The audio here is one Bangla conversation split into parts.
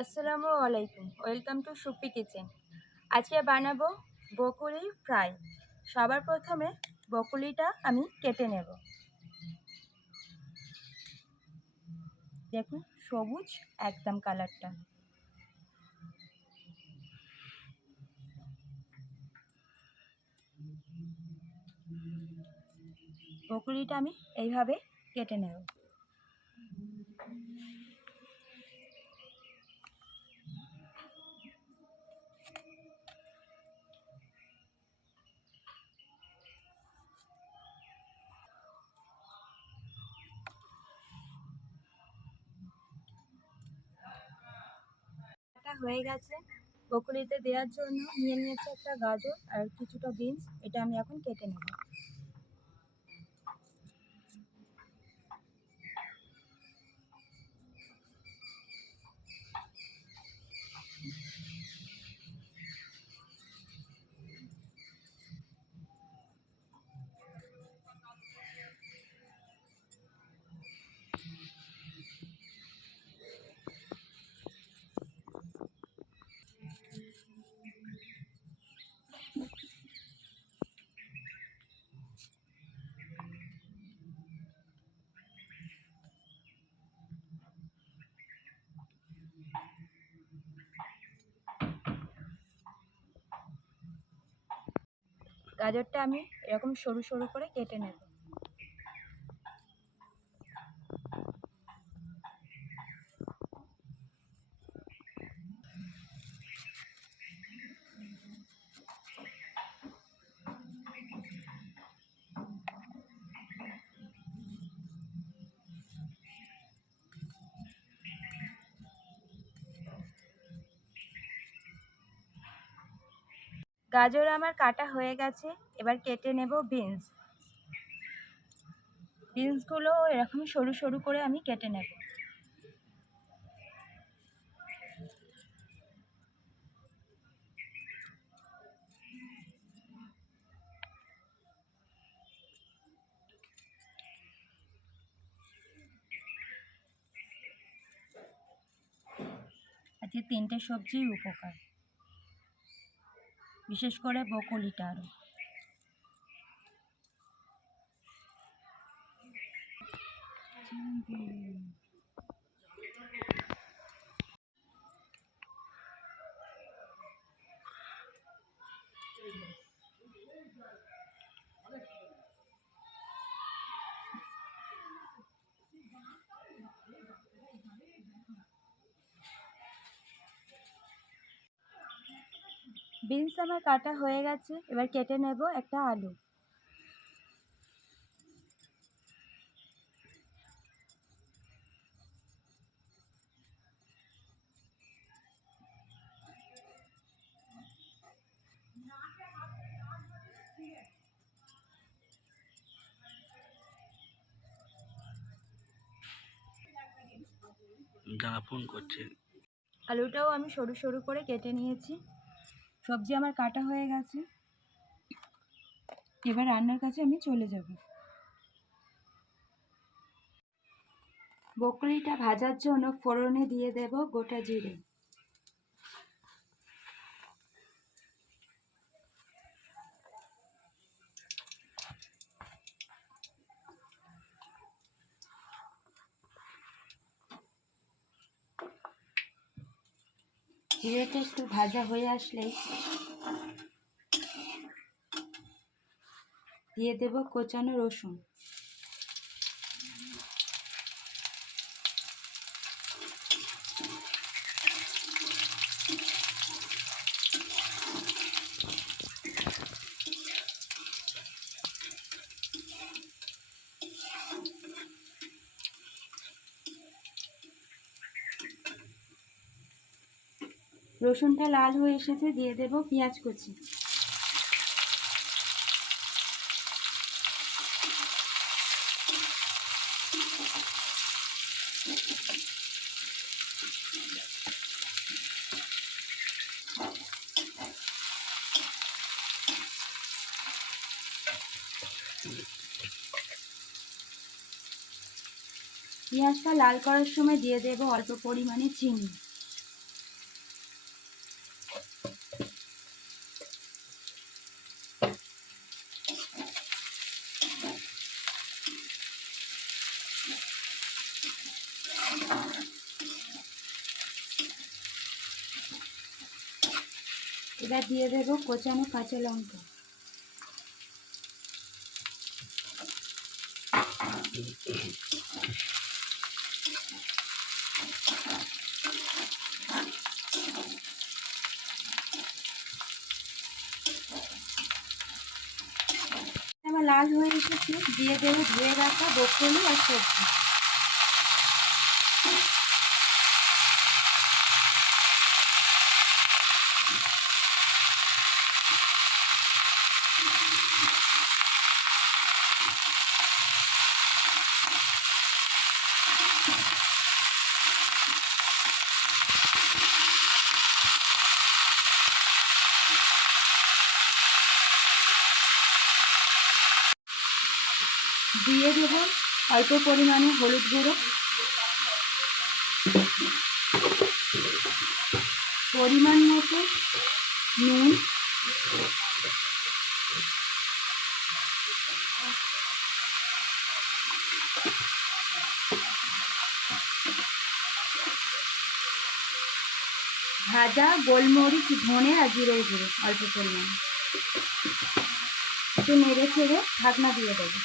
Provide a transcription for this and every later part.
আসসালামু আলাইকুম। Welcome to Supi kitchen. আজকে বানাবো বকুলি ফ্রাই। সবার প্রথমে বকুলিটা আমি কেটে নেব। দেখুন, সবুজ একদম কালারটা। বকুলিটা আমি এইভাবে কেটে নেব। হয়ে গেছে। বকুলিতে দেওয়ার জন্য নিয়ে নিয়েছি একটা গাজর আর কিছুটা বিনস, এটা আমি এখন কেটে নেব। গাজরটা আমি এরকম সরু সরু করে কেটে নেব। গাজর আমার কাটা হয়ে গেছে, এবার কেটে নেব বিনস বিনসগুলো এরকম সরু সরু করে আমি কেটে নেব। আজকে তিনটে সবজির উপকার। বিশেষ করে বকুলিটা আরও বিনস আমার কাটা হয়ে গেছে এবার কেটে নেব একটা আলু। যারা ফোন করছে। আলুটাও আমি সরু সরু করে কেটে নিয়েছি। সবজি আমার কাটা হয়ে গেছে। এবার রান্নার কাছে আমি চলে যাব। বকরিটা ভাজার জন্য ফোড়নে দিয়ে দেব গোটা জিরে। জিরেটা একটু ভাজা হয়ে আসলেই দিয়ে দেব কোচানো রসুন। রসুনটা লাল হয়ে এসেছে, দিয়ে দেব পেঁয়াজ কুচি। পেঁয়াজটা লাল করার সময় দিয়ে দেব অল্প পরিমাণে চিনি। এবার দিয়ে দেবো কোচানো কাঁচা লঙ্কা। লাল হয়ে এসেছে, দিয়ে দেবো ধুয়ে রাখা বকলি আর সবজি। দিয়ে দেবো অল্প পরিমাণে হলুদ গুঁড়ো। পরিমাণ মতো নুন। ভাজা গোলমরিচ, ধনে আর জিরের গুঁড়ো, অল্প পরিমাণে। একটু নেড়ে ছেড়ে ঢাকনা দিয়ে দেবো।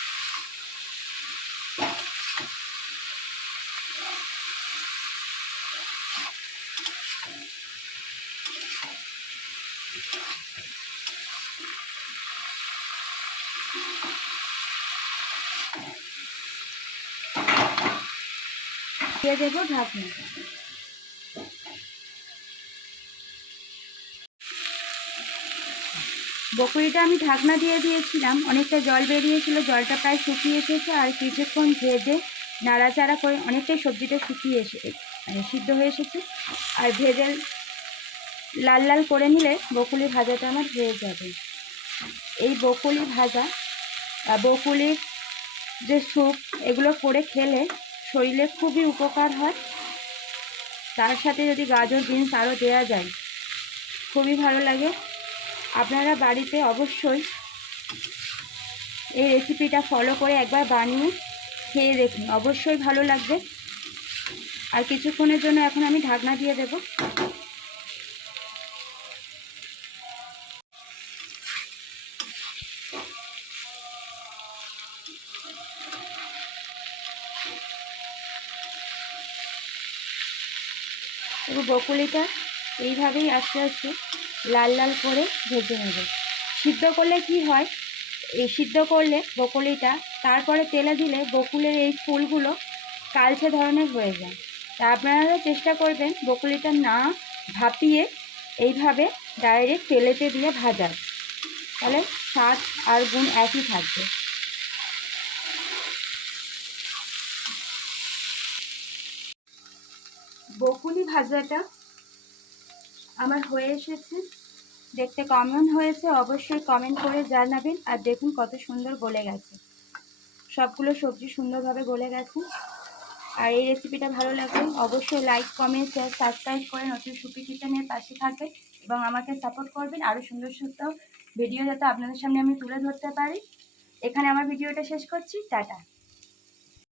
দিয়ে দেবো ঢাকনা। বকুড়িটা আমি ঢাকনা দিয়ে দিয়েছিলাম। অনেকটা জল বেরিয়েছিল, জলটা প্রায় শুকিয়ে এসেছে আর কিছুক্ষণ ভেজে নাড়াচাড়া করে অনেকটাই সবজিটা শুকিয়ে এসে মানে সিদ্ধ হয়ে এসেছে। আর ভেজে লাল লাল করে নিলে বকুলি ভাজাটা আমার হয়ে যাবে। এই বকুলি ভাজা বকুলির যে স্যুপ, এগুলো করে খেলে শরীরে খুবই উপকার হয়। তার সাথে যদি গাজর, বিনস আরও দেওয়া যায়, খুবই ভালো লাগে। আপনারা বাড়িতে অবশ্যই এই রেসিপিটা ফলো করে একবার বানিয়ে খেয়ে দেখুন। অবশ্যই ভালো লাগবে। আর কিছুক্ষণের জন্য এখন আমি ঢাকনা দিয়ে দেব। পুরো বকুলিটা এইভাবেই আস্তে আস্তে লাল লাল করে ভেজে নেব। সিদ্ধ করলে কি হয়? এই সিদ্ধ করলে বকুলিটা, তারপরে তেলে দিলে বকুলের এই ফুলগুলো কালচে ধরনের হয়ে যায়। তা আপনারা চেষ্টা করবেন বকুলিটা না ভাপিয়ে এইভাবে ডাইরেক্ট তেলেতে দিয়ে ভাজার। তাহলে স্বাদ আর গুণ একই থাকবে। বকুলি ভাজাটা আমার হয়ে এসেছে। দেখতে কেমন হয়েছে অবশ্যই কমেন্ট করে জানাবেন আর দেখুন কত সুন্দর গলে গেছে। সবগুলো সবজি সুন্দরভাবে গলে গেছে। আর এই রেসিপিটা ভালো লাগলে অবশ্যই লাইক কমেন্ট শেয়ার সাবস্ক্রাইব করে নতুন সুপি কিচেনের পাশে থাকবেন এবং আমাকে সাপোর্ট করবেন। আরও সুন্দর সুন্দর ভিডিও যাতে আপনাদের সামনে আমি তুলে ধরতে পারি। এখানে আমার ভিডিওটা শেষ করছি। টাটা।